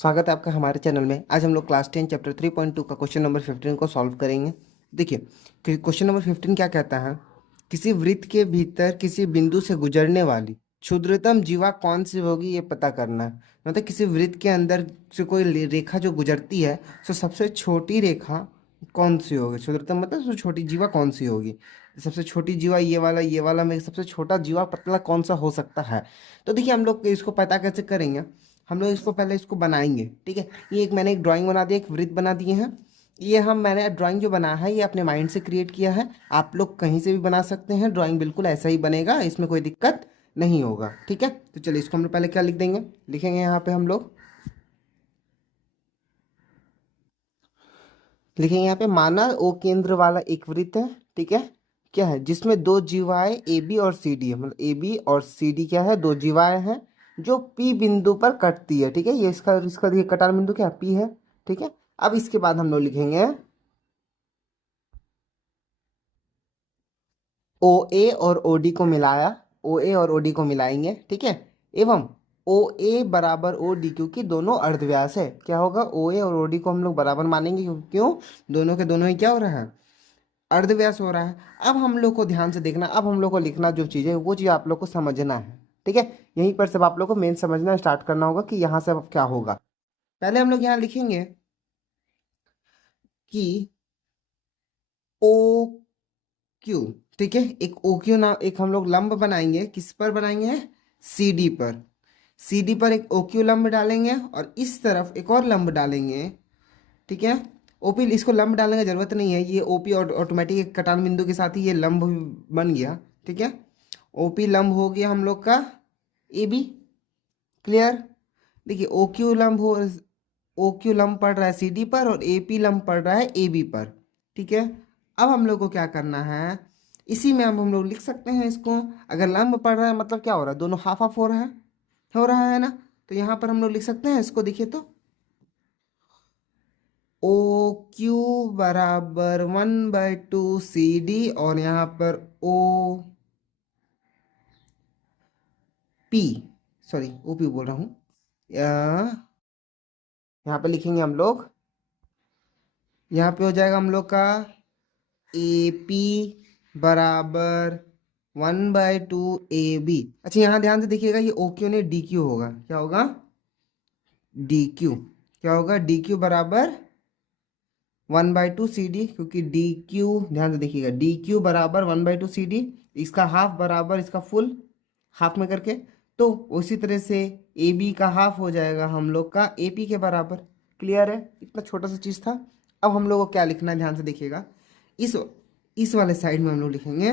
स्वागत है आपका हमारे चैनल में। आज हम लोग क्लास 10 चैप्टर 3.2 का क्वेश्चन नंबर 15 को सॉल्व करेंगे। देखिए क्वेश्चन नंबर 15 क्या कहता है। किसी वृत्त के भीतर किसी बिंदु से गुजरने वाली क्षुद्रतम जीवा कौन सी होगी ये पता करना है। मतलब किसी वृत्त के अंदर से कोई रेखा जो गुजरती है तो सबसे छोटी रेखा कौन सी होगी। क्षुद्रतम मतलब सबसे छोटी जीवा कौन सी होगी। सबसे छोटी जीवा ये वाला में सबसे छोटा जीवा पतला कौन सा हो सकता है। तो देखिए हम लोग इसको पता कैसे करेंगे। हम लोग इसको पहले इसको बनाएंगे, ठीक है। ये मैंने एक ड्राइंग बना दिया, एक वृत्त बना दिए हैं। मैंने ड्राइंग जो बना है ये अपने माइंड से क्रिएट किया है। आप लोग कहीं से भी बना सकते हैं, ड्राइंग बिल्कुल ऐसा ही बनेगा, इसमें कोई दिक्कत नहीं होगा, ठीक है। तो चलिए इसको हम लोग पहले क्या लिख देंगे, लिखेंगे यहाँ पे हम लोग लिखेंगे यहाँ पे माना ओ केंद्र वाला एक वृत्त है, ठीक है। क्या है जिसमें दो जीवाएं ए बी और सी डी है, मतलब ए बी और सी डी क्या है, दो जीवाएं हैं जो पी बिंदु पर कटती है, ठीक है। ये इसका इसका देखिए कटान बिंदु क्या पी है, ठीक है। अब इसके बाद हम लोग लिखेंगे ओ ए और ओ डी को मिलाया, ओ ए और ओ डी को मिलाएंगे, ठीक है। एवं ओ ए बराबर ओ डी, क्योंकि दोनों अर्धव्यास है, क्या होगा ओ ए और ओ डी को हम लोग बराबर मानेंगे, क्यों दोनों के दोनों ही क्या हो रहा है, अर्धव्यास हो रहा है। अब हम लोग को ध्यान से देखना, अब हम लोग को लिखना जो चीज़ है वो चीज़ आप लोग को समझना है, ठीक है। यहीं पर सब आप लोग को मेन समझना स्टार्ट करना होगा कि यहाँ से अब क्या होगा। पहले हम लोग यहाँ लिखेंगे कि ओ क्यू, ठीक है। एक ओ क्यू ना एक हम लोग लंब बनाएंगे, किस पर बनाएंगे, सी डी पर। सी डी पर एक ओ क्यू लंब डालेंगे और इस तरफ एक और लंब डालेंगे, ठीक है। ओपी इसको लंब डालने की जरूरत नहीं है, ये ओपी और ऑटोमेटिक कटान बिंदु के साथ ही ये लंब बन गया, ठीक है। ओपी लंब हो गया हम लोग का ए बी, क्लियर। देखिए ओ क्यू लंब हो, ओ क्यू लंब पड़ रहा है सी डी पर और ए पी लंब पड़ रहा है ए बी पर, ठीक है। अब हम लोग को क्या करना है, इसी में अब हम लोग लिख सकते हैं इसको। अगर लंब पड़ रहा है मतलब क्या हो रहा है, दोनों हाफ हाफ हो रहा है ना। तो यहाँ पर हम लोग लिख सकते हैं इसको, देखिए तो ओ क्यू बराबर 1/2 सी डी और यहाँ पर O P, sorry O P बोल रहा हूँ, यहाँ पे लिखेंगे हम लोग, यहाँ पे हो जाएगा हम लोग का ए पी बराबर 1/2 ए बी। अच्छा यहाँ ध्यान से देखिएगा, ये ओ क्यू नहीं डी क्यू होगा, क्या होगा डी क्यू, क्या होगा डी क्यू बराबर 1/2 सी डी, क्योंकि डी क्यू ध्यान से देखिएगा डी क्यू बराबर 1/2 सी डी, इसका हाफ बराबर इसका फुल, हाफ में करके। तो उसी तरह से ए बी का हाफ हो जाएगा हम लोग का ए पी के बराबर। क्लियर है, इतना छोटा सा चीज़ था। अब हम लोग को क्या लिखना है, ध्यान से देखिएगा। इस इस वाले साइड में हम लोग लिखेंगे,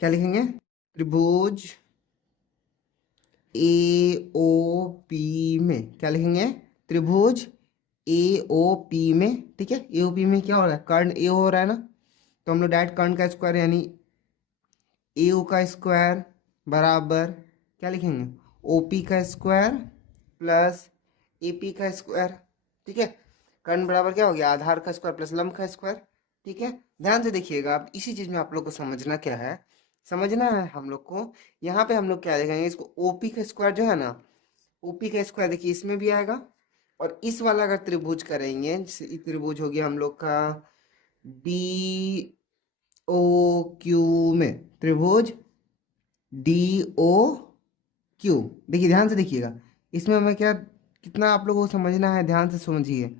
क्या लिखेंगे, त्रिभुज ए ओ पी में, क्या लिखेंगे, त्रिभुज ए ओ पी में, ठीक है। ए ओ पी में क्या हो रहा है, कर्ण ए हो रहा है ना, तो हम लोग डायरेक्ट कर्ण का स्क्वायर यानी ए ओ का स्क्वायर बराबर क्या लिखेंगे, ओ पी का स्क्वायर प्लस ए पी का स्क्वायर, ठीक है। कर्ण बराबर क्या हो गया, आधार का स्क्वायर प्लस लंब का स्क्वायर, ठीक है। ध्यान से देखिएगा, अब इसी चीज़ में आप लोग को समझना क्या है, समझना है हम लोग को। यहाँ पे हम लोग क्या देखेंगे, इसको ओपी का स्क्वायर जो है ना, ओपी का स्क्वायर देखिए इसमें भी आएगा। और इस वाला अगर त्रिभुज करेंगे, जैसे ये त्रिभुज हो गया हम लोग का डी ओ क्यू में, त्रिभुज डी ओ क्यू। देखिए ध्यान से देखिएगा, इसमें हमें क्या कितना आप लोगों को समझना है, ध्यान से समझिए।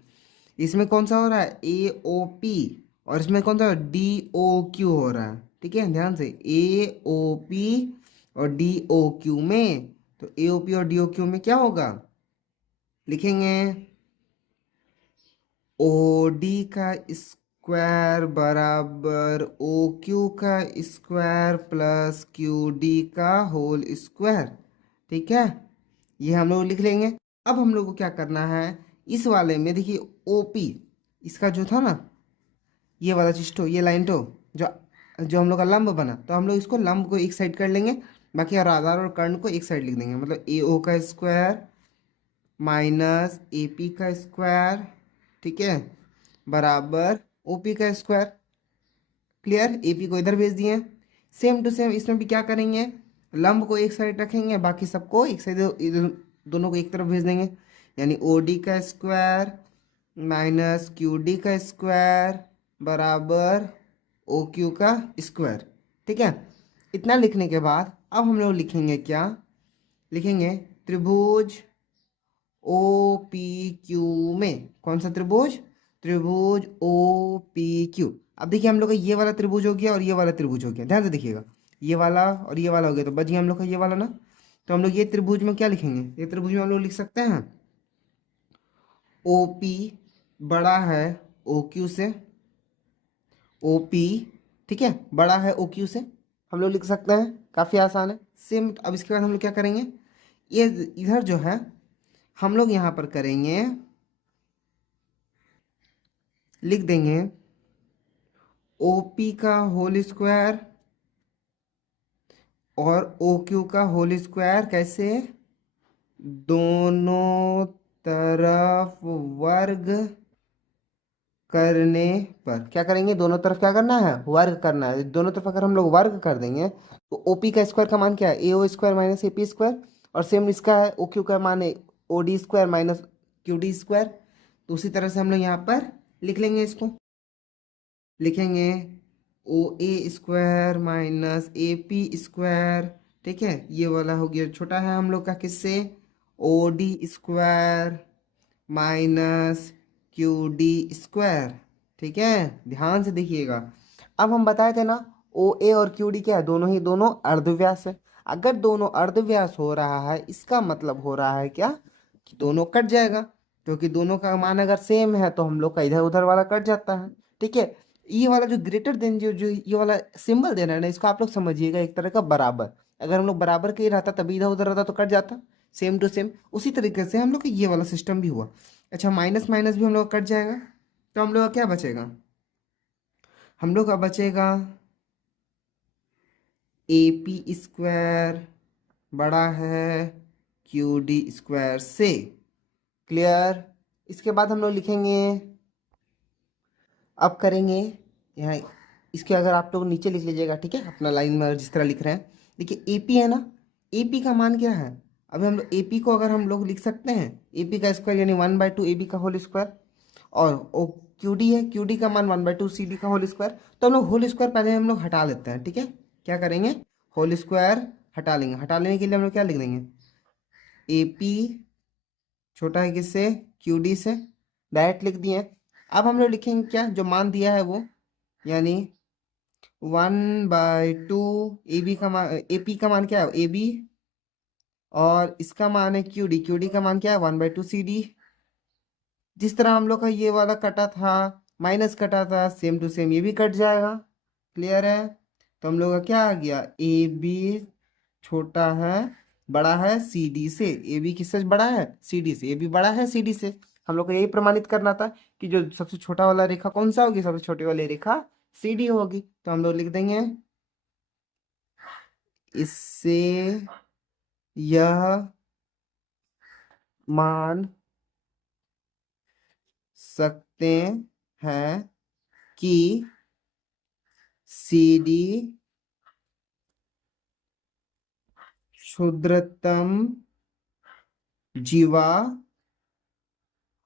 इसमें कौन सा हो रहा है ए ओ पी, और इसमें कौन सा डी ओ क्यू हो रहा है, ठीक है। ध्यान से ए ओ पी और डी ओ क्यू में, तो ए ओ पी और डी ओ क्यू में क्या होगा, लिखेंगे ओ डी का स्क्वायर बराबर ओ क्यू का स्क्वायर प्लस क्यू डी का होल स्क्वायर, ठीक है। ये हम लोग लिख लेंगे। अब हम लोग को क्या करना है, इस वाले में देखिए ओ पी, इसका जो था ना ये वाला चीज तो ये लाइन तो जो जो हम लोग का लंब बना, तो हम लोग इसको लंब को एक साइड कर लेंगे, बाकी और आधार और कर्ण को एक साइड लिख देंगे। मतलब ए ओ का स्क्वायर माइनस ए पी का स्क्वायर, ठीक है, बराबर ओ पी का स्क्वायर। क्लियर, ए पी को इधर भेज दिए। सेम टू सेम इसमें भी क्या करेंगे, लंब को एक साइड रखेंगे, बाकी सबको एक साइड, इधर दोनों को एक तरफ भेज देंगे। यानी ओ डी का स्क्वायर माइनस क्यू डी का स्क्वायर बराबर ओ क्यू का स्क्वायर। ठीक है, इतना लिखने के बाद अब हम लोग लिखेंगे क्या, लिखेंगे त्रिभुज ओ पी क्यू में, कौन सा त्रिभुज, त्रिभुज ओ पी क्यू। अब देखिए हम लोग का ये वाला त्रिभुज हो गया और ये वाला त्रिभुज हो गया, ध्यान से देखिएगा, ये वाला और ये वाला हो गया, तो बच गया हम लोग का ये वाला ना। तो हम लोग ये त्रिभुज में क्या लिखेंगे, ये त्रिभुज में हम लोग लिख सकते हैं ओ पी बड़ा है ओ क्यू से, ओ पी, ठीक है, बड़ा है ओ क्यू से, हम लोग लिख सकते हैं, काफ़ी आसान है सेम। अब इसके बाद हम लोग क्या करेंगे, ये इधर जो है हम लोग यहाँ पर करेंगे, लिख देंगे ओ पी का होल स्क्वायर और ओ क्यू का होल स्क्वायर, कैसे, दोनों तरफ वर्ग करने पर। क्या करेंगे, दोनों तरफ क्या करना है, वर्ग करना है। दोनों तरफ अगर हम लोग वर्ग कर देंगे तो ओ पी का स्क्वायर का मान क्या है, a o square minus a p square, और सेम इसका है ओ क्यू का मान है o D square minus Q D square. तो उसी तरह से हम लोग यहाँ पर लिख लेंगे, इसको लिखेंगे o a square minus a p square. ठीक है, ये वाला हो गया छोटा है हम लोग का, किससे, O D square minus Q D square. ठीक है, ध्यान से देखिएगा। अब हम बताए थे ना ओ ए और क्यू डी क्या है, दोनों ही दोनों अर्धव्यास है। अगर दोनों अर्धव्यास हो रहा है इसका मतलब हो रहा है क्या, कि दोनों कट जाएगा, क्योंकि दोनों का मान अगर सेम है तो हम लोग का इधर उधर वाला कट जाता है। ठीक है, ये वाला जो ग्रेटर देन जो जो ये वाला सिंबल देना है ना, इसको आप लोग समझिएगा एक तरह का बराबर। अगर हम लोग बराबर के ही रहता तभी इधर उधर रहता तो कट जाता, सेम टू सेम। उसी तरीके से हम लोग का ये वाला सिस्टम भी हुआ। अच्छा, माइनस माइनस भी हम लोग का कट जाएगा, तो हम लोग का क्या बचेगा, हम लोग का बचेगा ए पी स्क्वायर बड़ा है क्यू डी स्क्वायर से। क्लियर, इसके बाद हम लोग लिखेंगे, अब करेंगे यहाँ, इसके अगर आप लोग नीचे लिख लीजिएगा, ठीक है, अपना लाइन में जिस तरह लिख रहे हैं। देखिए ए पी है ना, ए पी का मान क्या है, अभी हम लोग ए पी को अगर हम लोग लिख सकते हैं ए पी का स्क्वायर यानी 1/2 ए बी का होल स्क्वायर, और ओ क्यू डी है, क्यू डी का मान 1/2 सी डी का होल स्क्वायर। तो हम लोग होल स्क्वायर पहले हम लोग हटा लेते हैं। ठीक है, क्या करेंगे, होल स्क्वायर हटा लेंगे। हटा लेने के लिए हम लोग क्या लिख देंगे, ए पी छोटा है किससे, क्यू डी से, डायरेक्ट लिख दिए। अब हम लोग लिखेंगे क्या, जो मान दिया है वो, यानी 1/2 ए बी का मान, ए पी का मान क्या है ए बी, और इसका मान है क्यू डी, क्यू डी का मान क्या है 1/2 सी डी। जिस तरह हम लोग का ये वाला कटा था, माइनस कटा था, सेम टू सेम ये भी कट जाएगा। क्लियर है, तो हम लोग का क्या आ गया, ए बी छोटा है बड़ा है सी डी से, ए बी किससे बड़ा है, सी डी से, ए बी बड़ा है सी डी से। हम लोग को यही प्रमाणित करना था कि जो सबसे छोटा वाला रेखा कौन सा होगी, सबसे छोटी वाली रेखा सी डी होगी। तो हम लोग लिख देंगे, इससे यह मान सकते हैं कि सी डी क्षुद्रतम जीवा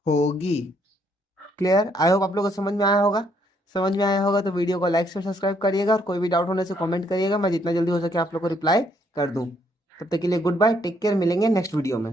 होगी। क्लियर, आई होप आप लोगों को समझ में आया होगा। समझ में आया होगा तो वीडियो को लाइक से सब्सक्राइब करिएगा, और कोई भी डाउट होने से कमेंट करिएगा, मैं जितना जल्दी हो सके आप लोग को रिप्लाई कर दूं। तब तक के लिए गुड बाय, टेक केयर, मिलेंगे नेक्स्ट वीडियो में।